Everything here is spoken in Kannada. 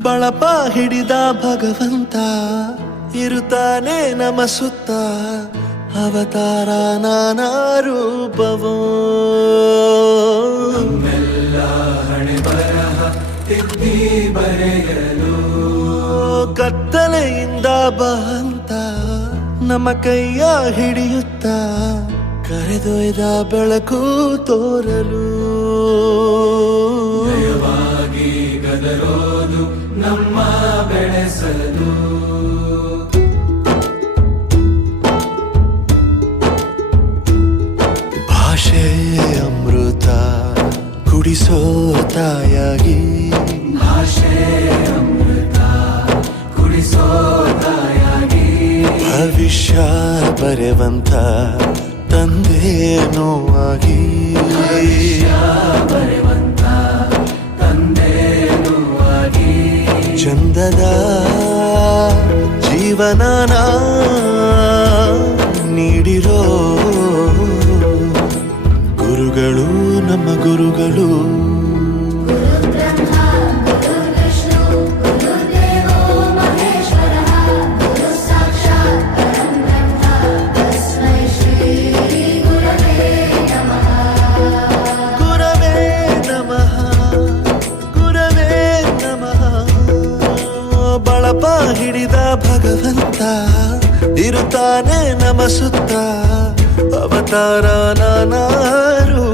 ಬಳಪ ಹಿಡಿದ ಭಗವಂತ ಇರುತ್ತಾನೆ ನಮ ಸುತ್ತ ಅವತಾರ ನಾನಾ ರೂಪವೋ ನಮ್ಮೆಲ್ಲ ಹಣೆ ಬರಹ ತಿದ್ದಿ ಬರೆಯಲು ಕತ್ತಲೆಯಿಂದ ಬಂತ ನಮ್ಮ ಕೈಯ ಹಿಡಿಯುತ್ತ ಕರೆದೊಯ್ದ ಬೆಳಕು ತೋರಲು ಜಯವಾಗಿ ಗದರೋದು ನಮ್ಮ ಬೆಳೆಸಲು ಭಾಷೆ ಅಮೃತ ಕುಡಿಸೋ ತಾಯಾಗಿ ಭಾಷೆ ಅಮೃತ ಕುಡಿಸೋ ತಾಯಾಗಿ ಭವಿಷ್ಯ ಬರೆವಂತ ತಂದೆ ನೋವಾಗಿ ಬರೆವಂತ ತಂದೇನು ಆಗಿ ಚಂದದ ಜೀವನನ ನೀಡಿರೋ ಗುರುಗಳು ನಮ್ಮ ಗುರುಗಳು ಗುರವೇ ನಮಃ ಗುರವೇ ನಮಃ ಬಳಪ ಹಿಡಿದ ಭಗವಂತ ಇರುತ್ತಾನೆ ನಮ ಸುತ್ತ ಅವತಾರ ನಾನಾ ರೂಪ